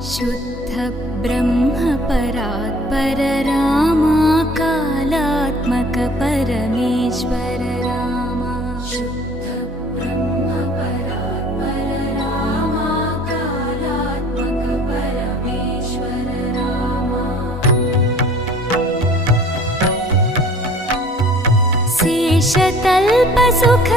शुद्ध ब्रह्म परात्पर रामा कालात्मक परमेश्वर रामा शुद्ध ब्रह्म परात्पर रामा कालात्मक परमेश्वर रामा शेषतल्प सुख